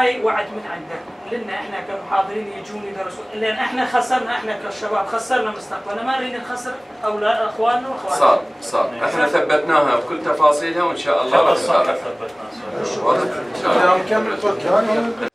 هاي وعد من عندك لنا احنا كمحاضرين يجون يدرسون، لان احنا خسرنا، احنا كشباب خسرنا مستقبلنا، ما نريد نخسر اولاد اخواننا واخواتنا. صار احنا ثبتناها بكل تفاصيلها وان شاء الله راح ثبتناها. واضح ان شاء الله.